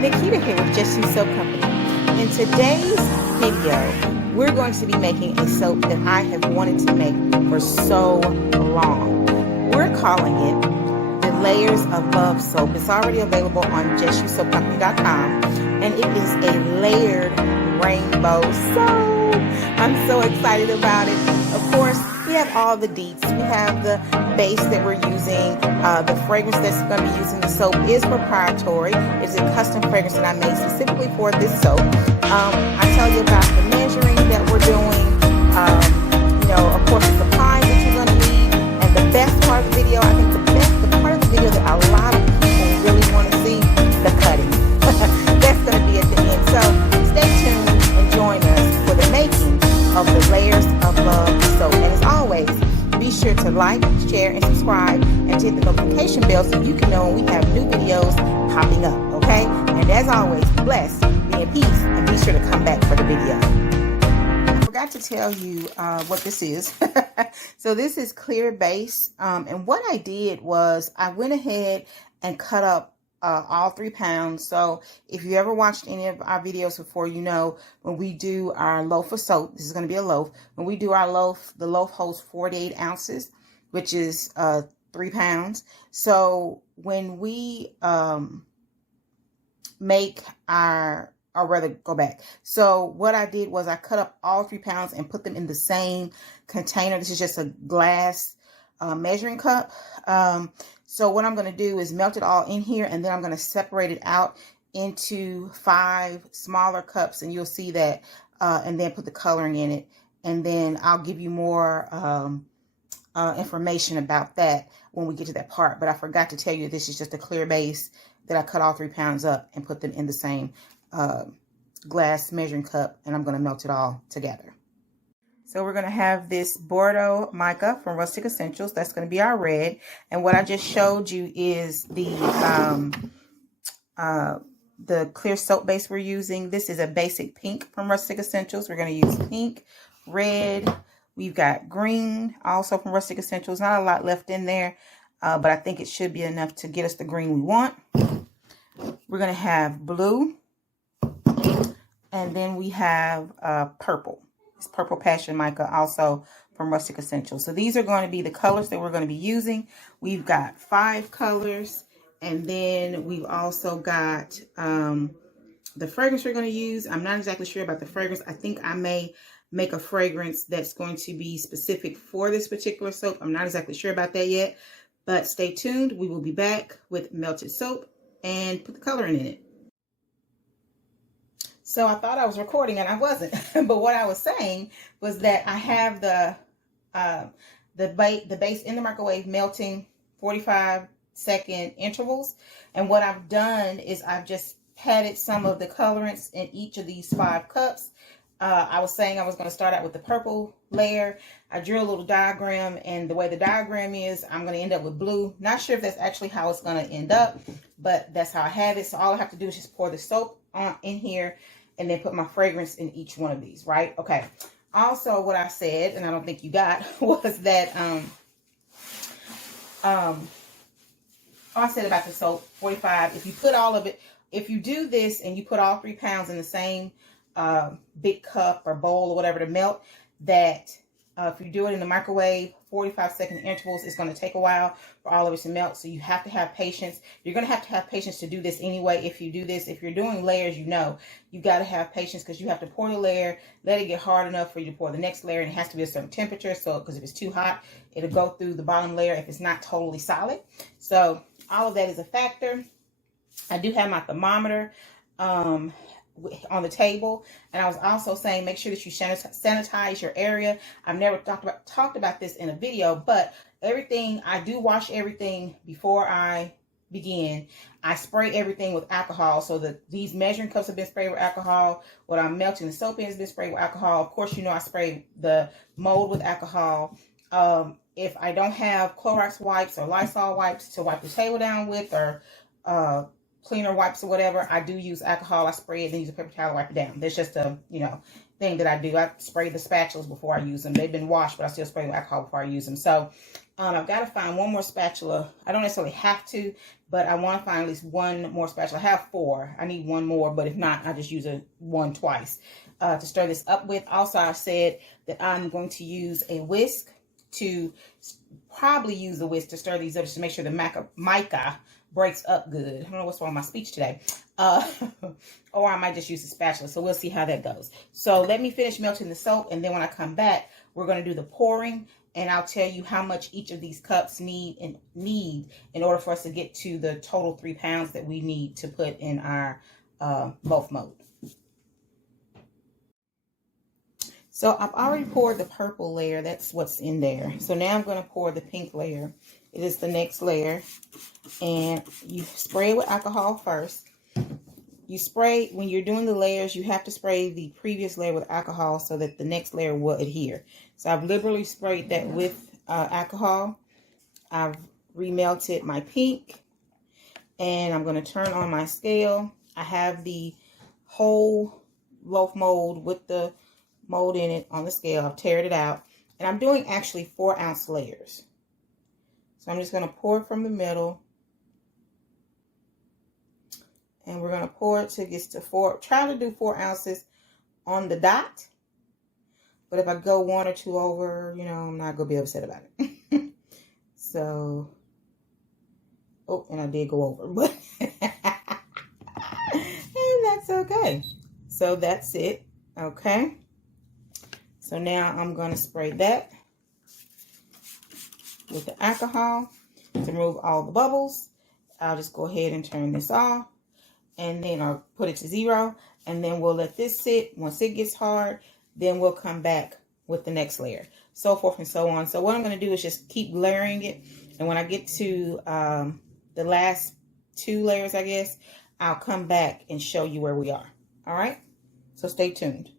Nikita here with Just You Soap Company. In today's video, we're going to be making a soap that I have wanted to make for so long. We're calling it the Layers of Love Soap. It's already available on justyousoapcompany.com, and it is a layered rainbow soap. I'm so excited about it. Of course, we have all the deets. We have the base that we're using. The fragrance that's going to be using the soap is proprietary. It's a custom fragrance that I made specifically for this soap. I tell you about the measuring that we're doing. Of course, the supplies that you're going to need. And the best part of the video, I think the part of the video that a lot of people really want to see, the cutting. That's going to be at the end. So stay tuned and join us for the making of the Layers of Love soap. And as always, be sure to like, share, and subscribe, and hit the notification bell so you can know when we have new videos popping up, okay? And as always, be blessed, be in peace, and be sure to come back for the video. I forgot to tell you what this is. So this is clear base, and what I did was I went ahead and cut up all 3 pounds. So if you ever watched any of our videos before, you know when we do our loaf of soap, this is going to be a loaf. When we do our loaf, the loaf holds 48 ounces, which is 3 pounds. So when we make our, or rather go back. So what I did was I cut up all 3 pounds and put them in the same container. This is just a glass measuring cup. So what I'm going to do is melt it all in here, and then I'm going to separate it out into 5 smaller cups, and you'll see that, and then put the coloring in it. And then I'll give you more information about that when we get to that part. But I forgot to tell you, this is just a clear base that I cut all 3 pounds up and put them in the same glass measuring cup, and I'm going to melt it all together. So we're going to have this Bordeaux mica from Rustic Essentials. That's going to be our red. And what I just showed you is the clear soap base we're using. This is a basic pink from Rustic Essentials. We're going to use pink, red. We've got green also from Rustic Essentials. Not a lot left in there, but I think it should be enough to get us the green we want. We're going to have blue. And then we have purple. It's Purple Passion Mica, also from Rustic Essentials. So these are going to be the colors that we're going to be using. We've got 5 colors, and then we've also got the fragrance we're going to use. I'm not exactly sure about the fragrance. I think I may make a fragrance that's going to be specific for this particular soap. I'm not exactly sure about that yet, but stay tuned. We will be back with melted soap and put the coloring in it. So I thought I was recording and I wasn't, but what I was saying was that I have the base in the microwave melting 45-second intervals. And what I've done is I've just patted some of the colorants in each of these 5 cups. I was saying I was going to start out with the purple layer. I drew a little diagram, and the way the diagram is, I'm going to end up with blue. Not sure if that's actually how it's going to end up, but that's how I have it. So all I have to do is just pour the soap on in here, and then put my fragrance in each one of these, right? Okay. Also, what I said, and I don't think you got, was that, I said about the soap, 45, if you put all of it, if you do this and you put all 3 pounds in the same big cup or bowl or whatever to melt, that if you do it in the microwave, 45-second intervals, it's going to take a while for all of it to melt. So you have to have patience. You're going to have patience to do this anyway. If you do this, if you're doing layers, you got to have patience, because you have to pour the layer, let it get hard enough for you to pour the next layer, and it has to be a certain temperature. So, because if it's too hot, it'll go through the bottom layer if it's not totally solid. So all of that is a factor. I do have my thermometer on the table, and I was also saying make sure that you sanitize your area. I've never talked about this in a video, but everything, I do wash everything before I begin. I spray everything with alcohol, so that these measuring cups have been sprayed with alcohol. What I'm melting the soap in has been sprayed with alcohol. Of course, you know I spray the mold with alcohol. If I don't have Clorox wipes or Lysol wipes to wipe the table down with, or cleaner wipes or whatever, I do use alcohol. I spray it, then use a paper towel to wipe it down. There's just a, thing that I do. I spray the spatulas before I use them. They've been washed, but I still spray with alcohol before I use them. So I've got to find one more spatula. I don't necessarily have to, but I want to find at least one more spatula. I have 4. I need one more, but if not, I just use one twice to stir this up with. Also, I said that I'm going to use a whisk to probably use a whisk to stir these up just to make sure the mica breaks up good. I don't know what's wrong with my speech today. Or I might just use a spatula. So we'll see how that goes. So let me finish melting the soap. And then when I come back, we're going to do the pouring. And I'll tell you how much each of these cups need in order for us to get to the total 3 pounds that we need to put in our loaf mold. So I've already poured the purple layer. That's what's in there. So now I'm going to pour the pink layer. It is the next layer. And you spray it with alcohol first. You spray, when you're doing the layers, you have to spray the previous layer with alcohol so that the next layer will adhere. So I've liberally sprayed that with alcohol. I've remelted my pink. And I'm going to turn on my scale. I have the whole loaf mold with the mold in it on the scale. I've teared it out. And I'm doing actually 4-ounce layers. So I'm just going to pour it from the middle. And we're going to pour it till it gets to 4. Try to do 4 ounces on the dot. But if I go 1 or 2 over, you know, I'm not going to be upset about it. So, oh, and I did go over. But and that's okay. So that's it. Okay. So now I'm going to spray that with the alcohol to remove all the bubbles. I'll just go ahead and turn this off. And then I'll put it to 0. And then we'll let this sit. Once it gets hard, then we'll come back with the next layer. So forth and so on. So what I'm going to do is just keep layering it. And when I get to the last 2 layers, I guess, I'll come back and show you where we are. All right? So stay tuned.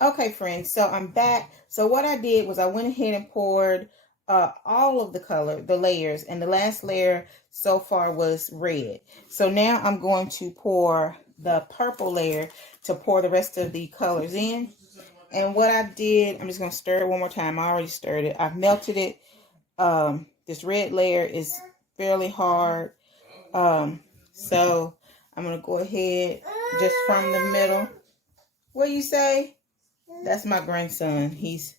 Okay, friends. So I'm back. So what I did was I went ahead and poured all of the layers, and the last layer so far was red. So now I'm going to pour the purple layer to pour the rest of the colors in. And what I did, I'm just going to stir it one more time. I already stirred it. I've melted it. This red layer is fairly hard. So I'm going to go ahead just from the middle. What do you say? That's my grandson. He's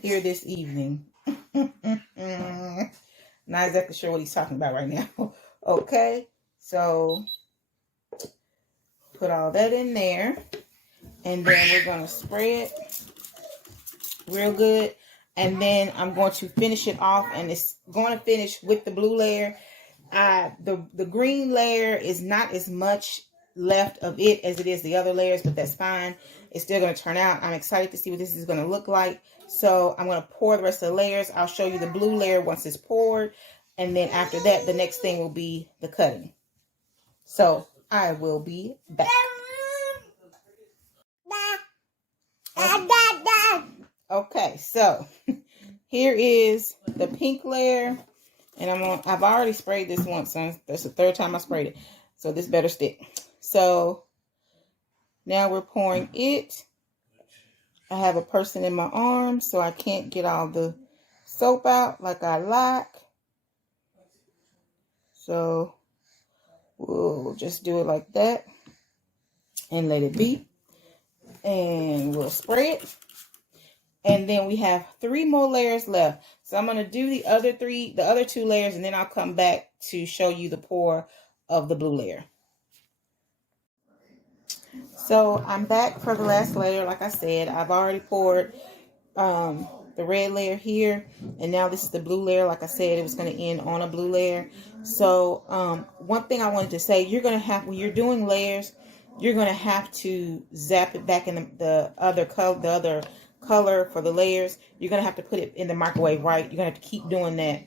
here this evening. Not exactly sure what he's talking about right now. Okay, so put all that in there, and then we're going to spray it real good, and then I'm going to finish it off, and it's going to finish with the blue layer. The green layer is not as much left of it as it is the other layers, but that's fine. It's still going to turn out. I'm excited to see what this is going to look like. So I'm going to pour the rest of the layers. I'll show you the blue layer once it's poured. And then after that, the next thing will be the cutting. So I will be back. Okay, so here is the pink layer. And I've already sprayed this once. So that's the 3rd time I sprayed it. So this better stick. So now we're pouring it. I have a person in my arm, so I can't get all the soap out like I like. So we'll just do it like that and let it be. And we'll spray it. And then we have 3 more layers left. So I'm going to do the other 2 layers, and then I'll come back to show you the pour of the blue layer. So I'm back for the last layer. Like I said, I've already poured the red layer here, and now this is the blue layer. Like I said, it was going to end on a blue layer. So one thing I wanted to say, you're going to have, when you're doing layers, you're going to have to zap it back in the other color for the layers. You're going to have to put it in the microwave, right? You're going to have to keep doing that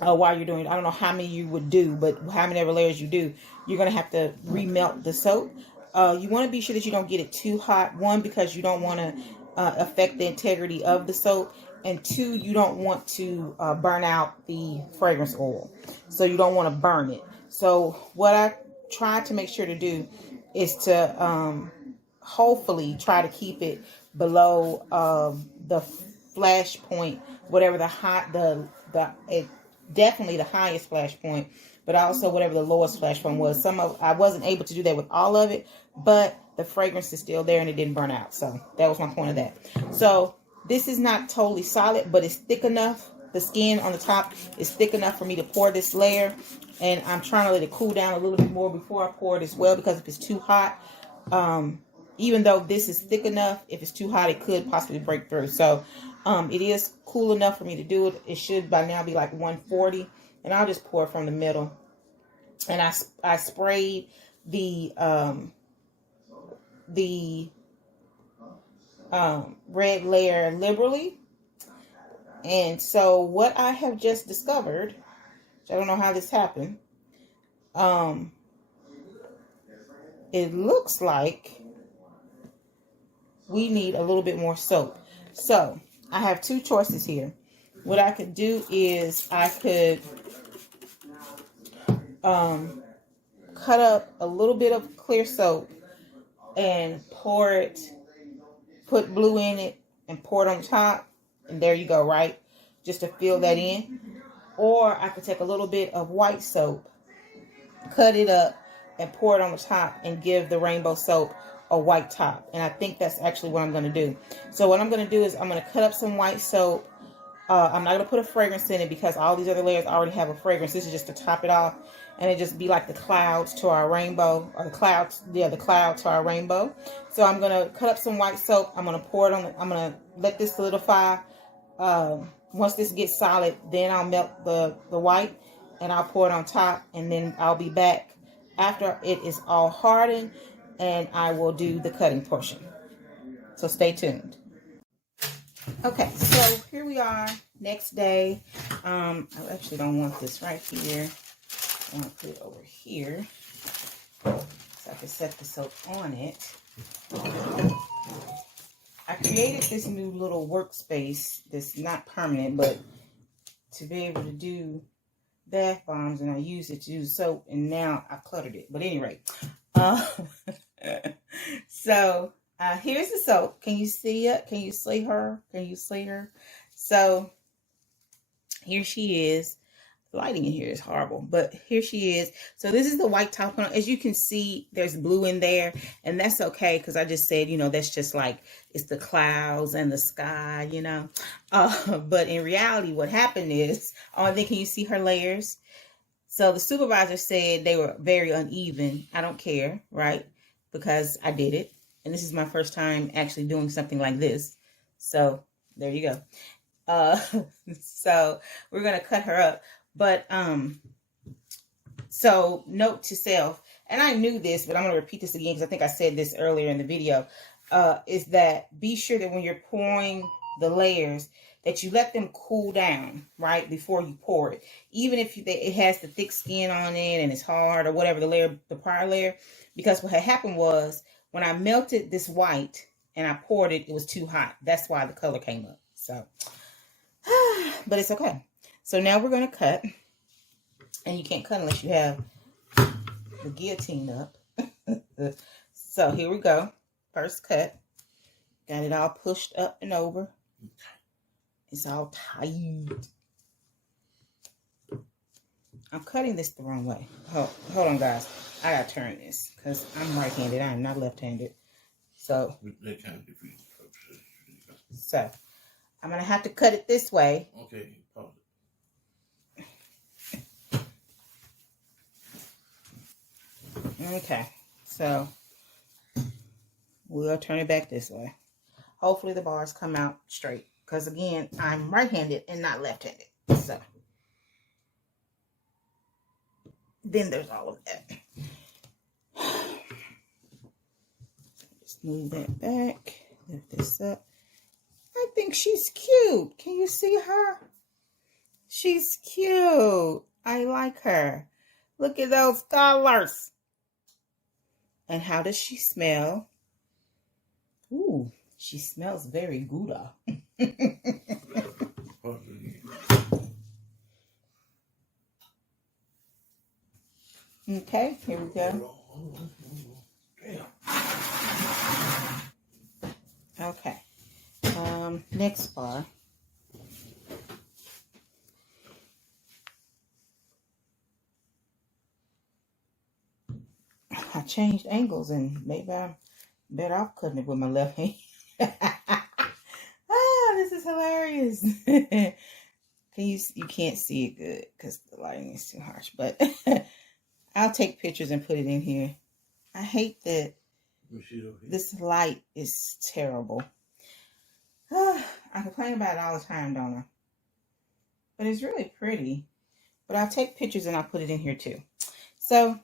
while you're doing it. I don't know how many you would do, but how many ever layers you do, you're going to have to remelt the soap. You want to be sure that you don't get it too hot. 1, because you don't want to affect the integrity of the soap. And 2, you don't want to burn out the fragrance oil. So you don't want to burn it. So what I try to make sure to do is to hopefully try to keep it below the splash point, whatever definitely the highest splash point, but also whatever the lowest splash point was. I wasn't able to do that with all of it, but the fragrance is still there and it didn't burn out. So that was my point of that. So this is not totally solid, but it's thick enough. The skin on the top is thick enough for me to pour this layer, and I'm trying to let it cool down a little bit more before I pour it as well, because if it's too hot, even though this is thick enough, if it's too hot, it could possibly break through. So it is cool enough for me to do it. It should by now be like 140, and I'll just pour from the middle. And I sprayed the red layer liberally. And so what I have just discovered, which I don't know how this happened, it looks like we need a little bit more soap. So I have two choices here. What I could do is I could cut up a little bit of clear soap and pour it, put blue in it and pour it on top. And there you go, right? Just to fill that in. Or I could take a little bit of white soap, cut it up, and pour it on the top and give the rainbow soap a white top. And I think that's actually what I'm going to do. So what I'm going to do is I'm going to cut up some white soap. I'm not going to put a fragrance in it because all these other layers already have a fragrance. This is just to top it off. And it just be like the clouds to our rainbow, or the cloud to our rainbow. So I'm going to cut up some white soap. I'm going to pour it on, I'm going to let this solidify. Once this gets solid, then I'll melt the white and I'll pour it on top, and then I'll be back after it is all hardened and I will do the cutting portion. So stay tuned. Okay, so here we are, next day. I actually don't want this right here. I want to put it over here so I can set the soap on it. I created this new little workspace that's not permanent, but to be able to do bath bombs, and I used it to do soap, and now I cluttered it. But anyway, so here's the soap. Can you see it? Can you see her? Can you see her? So here she is. The lighting in here is horrible, but here she is. So this is the white top. As you can see, there's blue in there, and that's okay because I just said, you know, that's just like it's the clouds and the sky, you know. But in reality, what happened is, I think, can you see her layers? So the supervisor said they were very uneven. I don't care, right? Because I did it, and this is my first time actually doing something like this. So there you go. So we're gonna cut her up. But, so note to self, and I knew this, but I'm going to repeat this again because I think I said this earlier in the video, is that be sure that when you're pouring the layers, that you let them cool down, right, before you pour it. Even if it has the thick skin on it and it's hard or whatever, the prior layer, because what had happened was when I melted this white and I poured it, it was too hot. That's why the color came up. So, but it's okay. So now we're going to cut, and you can't cut unless you have the guillotine up. So here we go. First cut. Got it all pushed up and over. It's all tight. I'm cutting this the wrong way. Hold on, guys. I got to turn this because I'm right-handed. I am not left-handed. So I'm going to have to cut it this way. Okay, pause it. Okay, so we'll turn it back this way. Hopefully the bars come out straight, because again, I'm right-handed and not left-handed. So then there's all of that. Just move that back, lift this up. I think she's cute. Can you see her? She's cute. I like her. Look at those colors. And how does she smell? Ooh, she smells very good. Okay, here we go. Okay. Next bar. I changed angles and maybe I'm better off cutting it with my left hand. Ah, this is hilarious. You can't see it good because the lighting is too harsh, but I'll take pictures and put it in here. I hate that this light is terrible. I complain about it all the time, don't I? But it's really pretty. But I'll take pictures and I'll put it in here too. So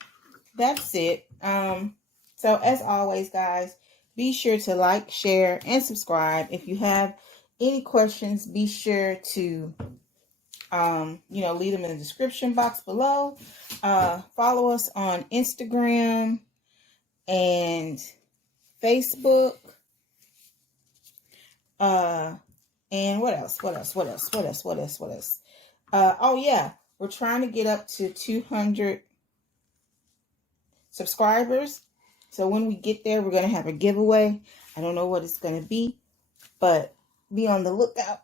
that's it. So as always, guys, be sure to like, share, and subscribe. If you have any questions, be sure to leave them in the description box below. Follow us on Instagram and Facebook. And what else? Oh yeah, we're trying to get up to 200 subscribers. So when we get there, we're going to have a giveaway. I don't know what it's going to be, but be on the lookout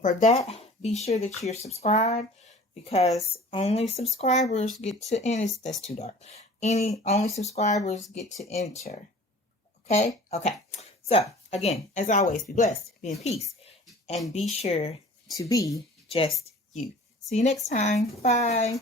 for that. Be sure that you're subscribed because only subscribers get to enter. That's too dark. Only subscribers get to enter. Okay? Okay. So, again, as always, be blessed, be in peace, and be sure to be just you. See you next time. Bye.